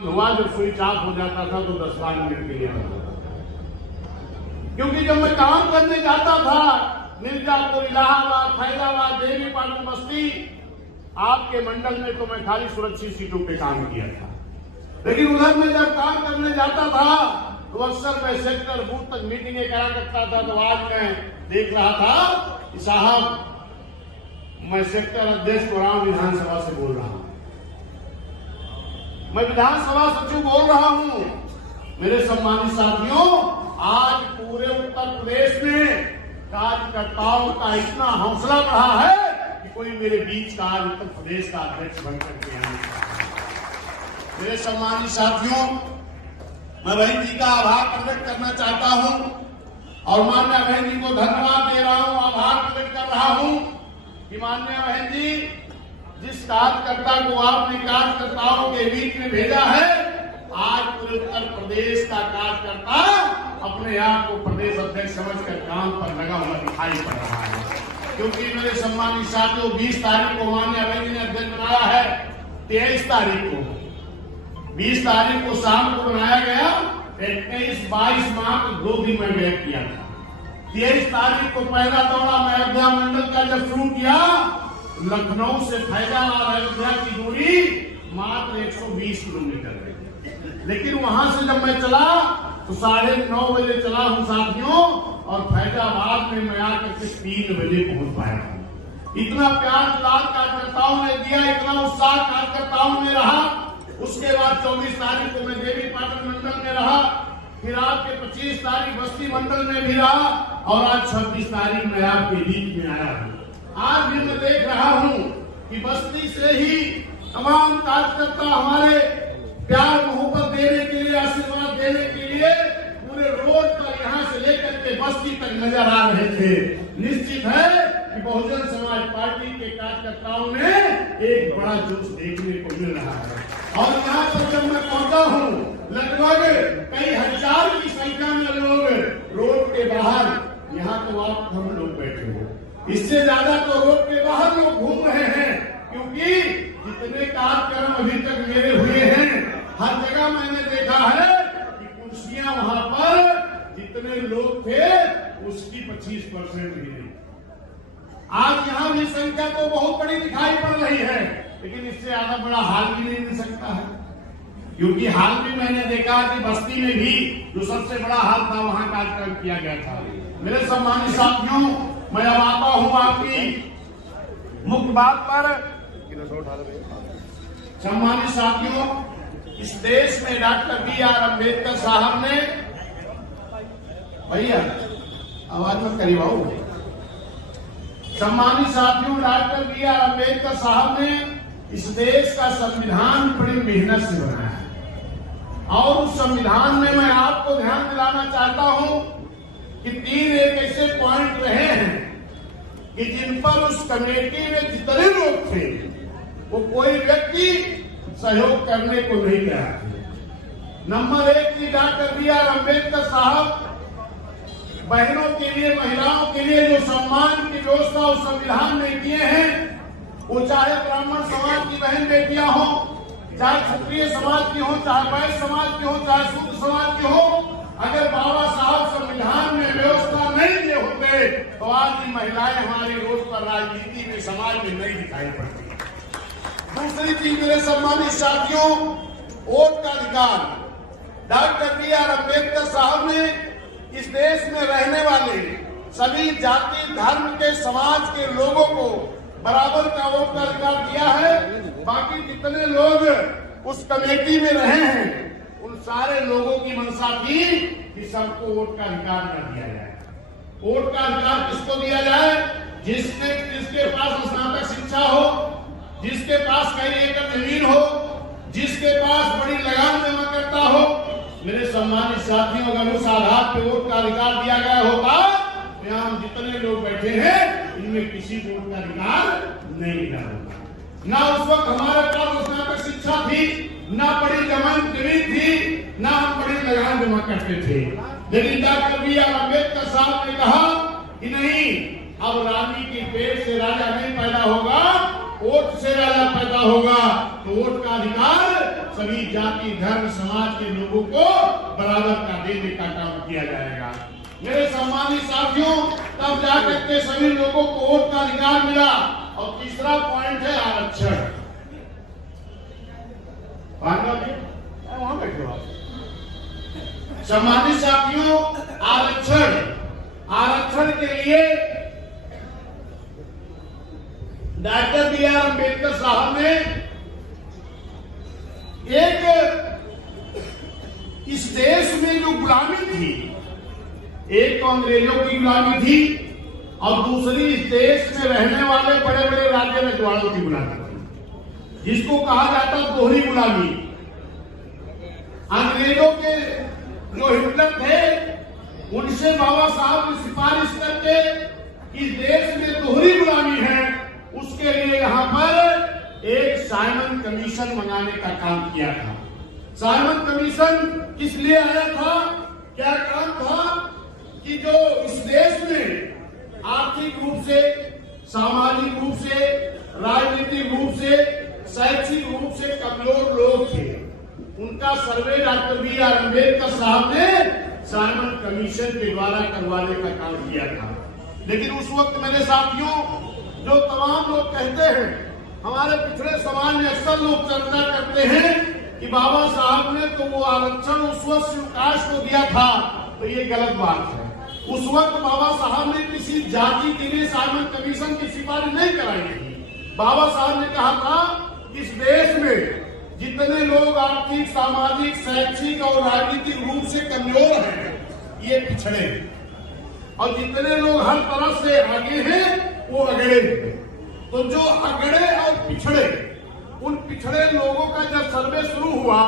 हुआ जब switch off हो जाता था तो 10-12 मिनट के लिए आता था। क्योंकि जब मैं काम करने जाता था मिर्जापुर, इलाहाबाद, फैजाबाद, देवीपाटन, बस्ती, आपके मंडल में तो मैं खाली सुरक्षित सीटों पे काम किया था। लेकिन उधर में जब काम करने जाता था तो अक्सर मैं सेक्टर बूथ तक मीटिंगें करा करता था। तो आज मैं देख रहा था कि साहब मैं सेक्टर अध्यक्ष कोराम विधानसभा से बोल रहा हूं, मैं विधानसभा सचिव बोल रहा हूं। मेरे सम्मानित साथियों, आज पूरे उत्तर प्रदेश में कार्यकर्ताओं का इतना हौसला बढ़ा है कि कोई मेरे बीच का आज उत्तर प्रदेश का अध्यक्ष बनकर के आने। मेरे सम्मानित साथियों, मैं बहन जी का आभार प्रकट करना चाहता हूं और माननीय बहन जी को धन्यवाद दे रहा हूं, आभार प्रकट कर रहा हूं कि माननीय बहन जी जिस कार्यकर्ता को आपने कार्यकर्ताओं के बीच में भेजा है, आज पूरे उत्तर प्रदेश का कार्यकर्ता अपने आप को प्रदेश अध्यक्ष समझकर काम पर लगा हुआ दिखाई पड़ रहा है। क्योंकि मेरे सम्मानित साथियों, 20 तारीख को माननीय बहन जी ने अध्यक्ष बनाया है, 23 तारीख को 20 तारीख को शाम को बनाया गया, 21-22 माह को 2 दिन में व्यय किया था। 23 तारीख को पहला दौरा मैं अयोध्या मंडल का जब शुरू किया, लखनऊ से फैजाबाद अयोध्या की दूरी मात्र 120 किलोमीटर है। लेकिन वहां से जब मैं चला तो 9:30 बजे चला हूं साथियों, और फैजाबाद में मैं आकर के 3 बजे पहुंच पाया हूं। इतना प्यार लाल कार्यकर्ताओं ने दिया, इतना उत्साह कार्यकर्ताओं में रहा। उसके बाद 24 तारीख को मैं देवीपाटन मंडल में रहा, फिर आपके 25 तारीख बस्ती मंडल में भी रहा, और आज 26 तारीख में आपके बीच में आया हूं। आज भी मैं देख रहा हूं कि बस्ती से ही तमाम कार्यकर्ता हमारे प्यार मोहब्बत देने के लिए, आशीर्वाद देने के लिए पूरे रोड पर यहां से लेकर के बस्ती तक नजर आ रहे थे। निश्चित है कि बहुजन समाज पार्टी के कार्यकर्ताओं में एक बड़ा जोश देखने को मिल रहा है। और यहाँ पर जब मैं पहुंचा हूँ, लगभग कई हजार की संख्या में लोग रोड के बाहर, यहाँ तो आप हम लोग बैठे हो, इससे ज्यादा तो रोड के बाहर लोग घूम रहे हैं। क्योंकि जितने कार्यक्रम अभी तक मेरे हुए हैं, हर जगह मैंने देखा है कि कुर्सियां वहां पर जितने लोग थे उसकी 25% भी नहीं। आज यहाँ भी संख्या तो बहुत बड़ी दिखाई पड़ रही है, लेकिन इससे ज्यादा बड़ा हाल भी नहीं मिल सकता है। क्योंकि हाल भी मैंने देखा कि बस्ती में भी जो सबसे बड़ा हाल था वहां कार्यक्रम किया गया था। मेरे सम्मानित साथियों, मैं अब आता हूं आपकी मुख्य बात पर। सम्मानित साथियों, इस देश में डॉक्टर B.R. अम्बेडकर साहब ने, भैया आवाज में करीब आओ। सम्मानित साथियों, डॉक्टर B.R. अम्बेडकर साहब ने इस देश का संविधान बड़ी मेहनत से बनाया है। और उस संविधान में मैं आपको ध्यान दिलाना चाहता हूं कि 3 एक ऐसे पॉइंट रहे हैं कि जिन पर उस कमेटी में जितने लोग थे वो कोई व्यक्ति सहयोग करने को नहीं तैयार थे। नंबर 1 की डॉक्टर B.R. अम्बेडकर साहब बहनों के लिए, महिलाओं के लिए जो सम्मान की व्यवस्था उस संविधान में किए हैं, वो चाहे ब्राह्मण समाज की बहन बेटियां हो, चाहे क्षत्रिय समाज की हो, चाहे वैश्य समाज की हो, चाहे शूद्र समाज की हो, अगर बाबा साहब संविधान में व्यवस्था नहीं दिए होते तो आज भी महिलाएं हमारे रोड पर राजनीति में, समाज में नहीं दिखाई पड़ती। दूसरी चीज मेरे सम्मानित साथियों, वोट का अधिकार। Doctor B.R. अम्बेडकर साहब ने इस देश में रहने वाले सभी जाति, धर्म के, समाज के लोगों को बराबर का वोट का अधिकार दिया है। बाकी जितने लोग उस कमेटी में रहे हैं, उन सारे लोगों की मंशा थी कि सबको वोट का अधिकार न दिया जाए। वोट का अधिकार किसको दिया जाए? जिसके पास स्नातक शिक्षा हो, जिसके पास कई एकड़ जमीन हो, जिसके पास बड़ी लगान जमा करता हो। मेरे सम्मानित साथियों, अगर उस आधार पर वोट का अधिकार दिया गया होता, यहाँ जितने लोग बैठे हैं इनमें किसी को वोट का अधिकार नहीं मिला होगा। ना उस वक्त हमारे पास स्नातक शिक्षा थी, ना बड़ी जमीन थी, ना हम बड़ी लगान जमा करते थे। लेकिन डॉक्टर B.R. अम्बेडकर साहब ने कहा कि नहीं, अब रानी की पेट से राजा नहीं पैदा होगा, वोट से राजा पैदा होगा। तो वोट का अधिकार सभी जाति धर्म समाज के लोगों को बराबर का देने का काम किया जाएगा। मेरे सम्मानित साथियों, तब जाकर के सभी लोगों को वोट का अधिकार मिला। और तीसरा पॉइंट है आरक्षण। वहां बैठे आप। सम्मानित साथियों, आरक्षण के लिए डॉक्टर बी आर अम्बेडकर साहब ने एक इस देश में जो गुलामी थी, एक तो अंग्रेजों की गुलामी थी और दूसरी इस देश में रहने वाले बड़े बड़े राज्य रजवाड़ों की गुलामी थी, जिसको कहा जाता दोहरी गुलामी। अंग्रेजों के जो हिटलर थे, उनसे बाबा साहब ने सिफारिश करके इस देश में दोहरी गुलामी है, उसके लिए यहां पर एक साइमन कमीशन बनाने का काम किया था। साइमन कमीशन किस लिए आया था, क्या काम था कि जो इस देश में आर्थिक रूप से, सामाजिक रूप से, राजनीतिक रूप से, शैक्षिक रूप से कमजोर लोग थे, उनका सर्वे डॉक्टर बी आर अम्बेडकर साहब ने साइमन कमीशन के द्वारा करवाने का काम किया था। लेकिन उस वक्त मेरे साथियों, जो तमाम लोग कहते हैं, हमारे पिछड़े समाज में अक्सर लोग चर्चा करते हैं कि बाबा साहब ने तो वो आरक्षण उस वक्त शिवकाश को दिया था, तो ये गलत बात है। उस वक्त बाबा साहब ने किसी जाति के लिए साइमन कमीशन की सिफारिश नहीं कराई थी। बाबा साहब ने कहा था इस देश में जितने लोग आर्थिक, सामाजिक, शैक्षिक और राजनीतिक रूप से कमजोर हैं, ये पिछड़े, और जितने लोग हर तरफ से आगे हैं वो अगड़े हैं। तो जो अगड़े और पिछड़े, उन पिछड़े लोगों का जब सर्वे शुरू हुआ